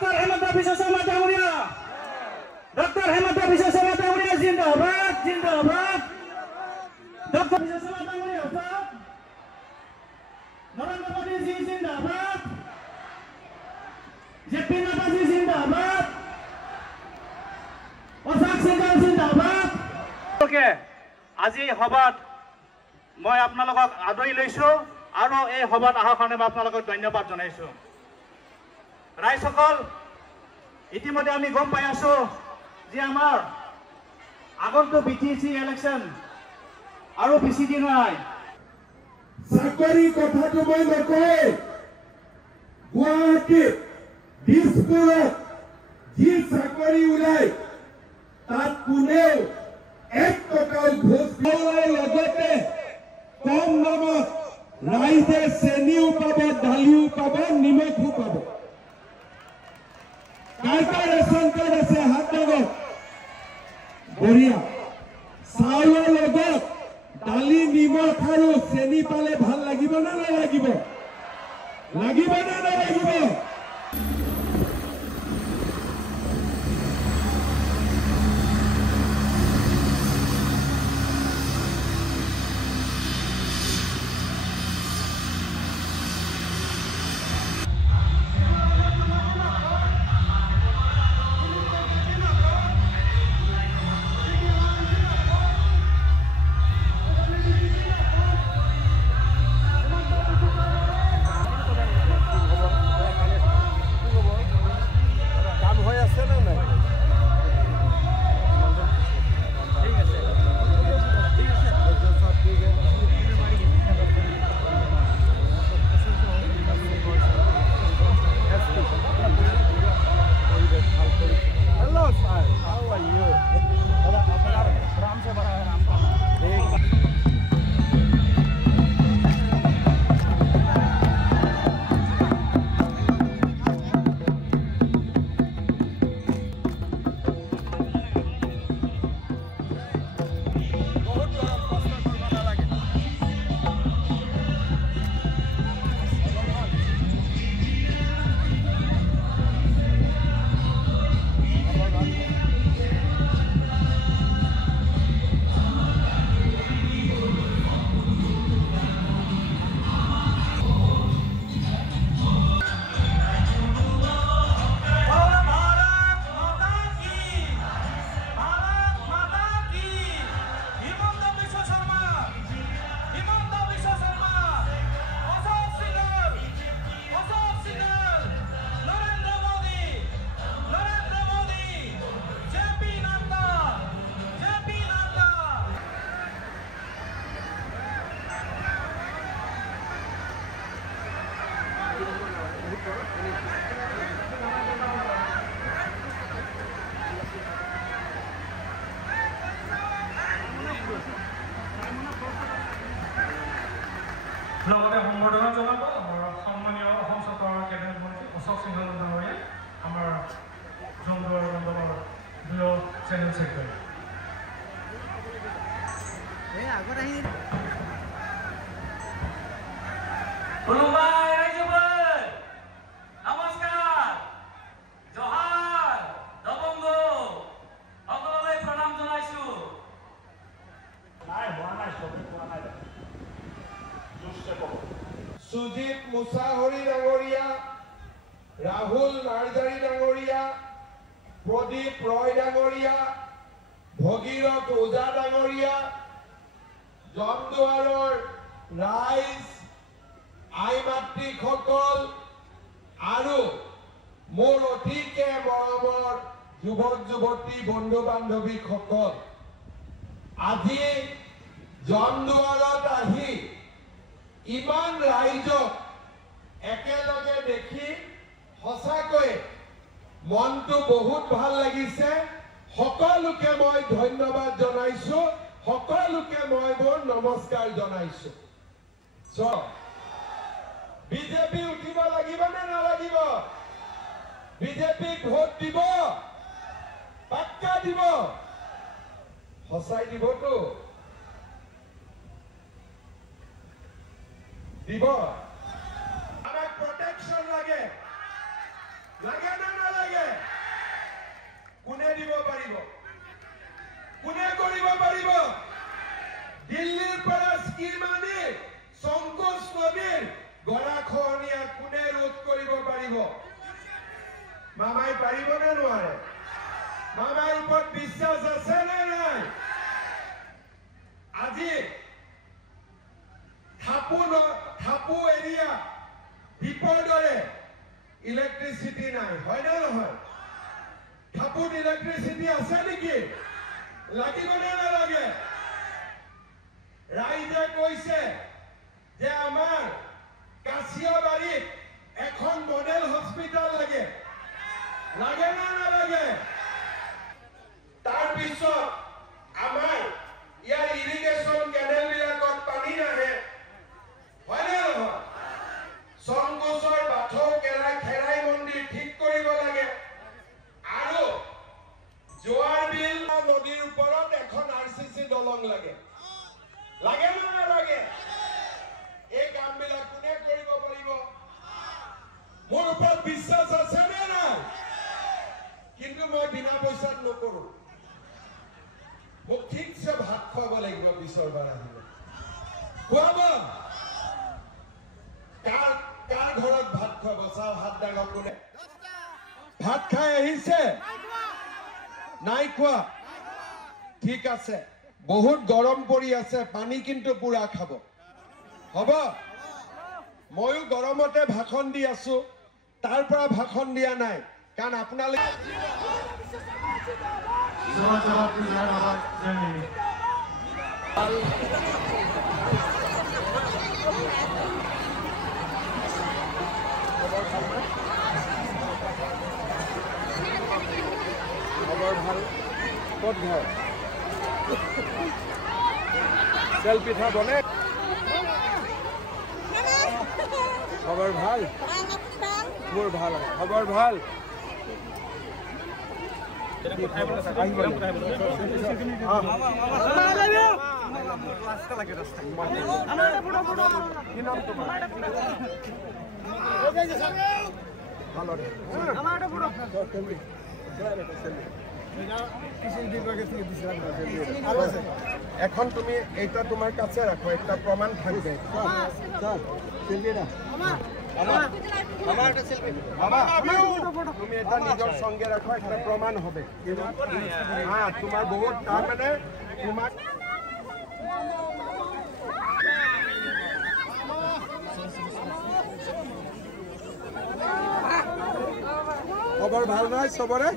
Doctor Hemanta Biswa Sarma ডাঙৰীয়া doctor Hemanta Biswa Sarma ডাঙৰীয়া জিন্দাবাদ জিন্দাবাদ ডক্টৰ বিশ্ব শৰ্মা ডাঙৰীয়া হওক নৰেন্দ্ৰ মোদীজী জিন্দাবাদ জেপি নাড্ডাজী জিন্দাবাদ অশোক সিংহ জিন্দাবাদ আজি সভাত মই আপোনালোকক আদৰি লৈছোঁ আৰু এই সভাত অহাৰ কাৰণে মই আপোনালোকক ধন্যবাদ জনাইছোঁ ৰাইজসকল ইতিমধ্যে আমি গম পাই আছোঁ যে আমাৰ আগন্তুক BTC ইলেকশ্যন আৰু বেছি দিন নাই চাকৰি কথাটো মই নকওঁ গুৱাহাটীত দিছপুৰত যি চাকৰি ওলাই তাত কোনেও 1 টকাও ঘোষ নোলোৱাৰ লগতে কম দামত ৰাইজে চেনিও পাব দালিও পাব নিমখো পাব কাৰ ৰেচন কাৰ্ড আছে হাত লগত বঢ়িয়া চাউলৰ লগত দালি নিমখ আৰু চেনি পালে ভাল লাগিব নে নালাগিব লাগিব নে নালাগিব লগতে সম্বৰ্ধনা জনাব আমাৰ সন্মানীয় অসম চৰকাৰৰ কেবিনেট মন্ত্ৰী অশোক সিংহ ডাঙৰীয়া আমাৰ জনদৰ মণ্ডলৰ প্ৰিয় চেনেল ছেক্ৰেটাৰী নমস্কাৰ জহাৰ দবংগো সকলোলৈ প্ৰণাম জনাইছোঁ সুজিত মুছাহৰি ডাঙৰীয়া ৰাহুল নাৰ্জাৰী ডাঙৰীয়া প্ৰদীপ ৰয় ডাঙৰীয়া ভগীৰথ ওজা ডাঙৰীয়া জমদুৱাৰৰ ৰাইজ আই মাতৃসকল আৰু মোৰ অতিকে মৰমৰ যুৱক যুৱতী বন্ধু বান্ধৱীসকল আজি জমদুৱাৰত আহি ইমান ৰাইজক একেলগে দেখি সঁচাকৈ মনটো বহুত ভাল লাগিছে সকলোকে মই ধন্যবাদ জনাইছোঁ সকলোকে মই মোৰ নমস্কাৰ জনাইছোঁ বিজেপি উঠিব লাগিব নে নালাগিব বিজেপিক ভোট দিব পাক্কা দিব সঁচাই দিবতো দিব আমাক প্ৰটেকশ্যন লাগে লাগে না মামাই পাৰিবনে নোৱাৰে? মামাৰ ওপৰত বিশ্বাস আছে নে নাই? আজি থাপু এৰিয়া দ্বীপৰ দৰে ইলেক্ট্ৰিচিটি নাই, হয় নে নহয়? থাপুত ইলেক্ট্ৰিচিটি আছে নেকি? লাগিব নে নালাগে? ৰাইজে কৈছে যে আমাৰ কাছিয়াবাৰীত এখন মডেল হস্পিটাল লাগে, লাগে নে নালাগে? তাৰপিছত আমাৰ ইয়াৰ ইৰিগেশ্যন কেনেলবিলাকত পানী নাহে, হয় নে নহয়? সংগোচৰ বাথৌ খেৰাই মন্দিৰ ঠিক কৰিব লাগে আৰু জোৱাৰ বিল নদীৰ ওপৰত এখন RCC দলং লাগে, লাগে নে নালাগে? এই কামবিলাক কোনে কৰিব পাৰিব? মোৰ ওপৰত বিশ্বাস আছে নে নাই? কিন্তু মই বিনা পইচাত নকৰো। মোক ঠিকছে ভাত খুৱাব লাগিব পিছৰ বাৰ আহিলে। খুৱাব? কাৰ ঘৰত ভাত খুৱাব? চাওঁ হাত ডাঙৰ কোনে। ভাত খাই আহিছে? নাই খোৱা? ঠিক আছে, বহুত গৰম পৰি আছে, পানী কিন্তু পুৰা খাব, হ'ব? ময়ো গৰমতে ভাষণ দি আছো, তাৰ পৰা ভাষণ দিয়া নাই, কাৰণ আপোনালোকে খবৰ ভাল? ক'ত ঘৰ? তেল পিঠা বনে? খবৰ ভাল? মোৰ ভাল। খবৰ ভাল? এখন তুমি এইটা তোমার কাছে রাখো, একটা প্রমাণ থাকবে। তুমি এটা নিজের সঙ্গে রাখো, একটা প্রমাণ হবে। হ্যাঁ, তোমার বহুত তার মানে তোমার খবর ভাল নয় সবরে?